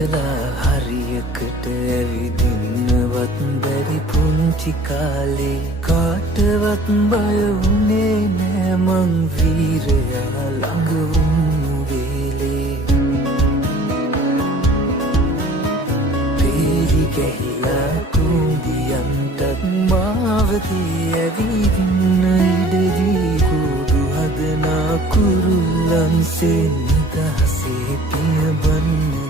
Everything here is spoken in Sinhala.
හරියකට ඇවිදින්නවත් බැරි පුංචි කාලේ කාටවත් බය වුණේ නෑ මං වීරයා ළඟ වුණු වෙලේ පෙරි ගැහිලා කුඹියන්ටත් මාවතේ ඇවිදින්න ඉඩදී කුඩු හදනා කුරුල්ලන්සේ නිදහසේ පියබන්න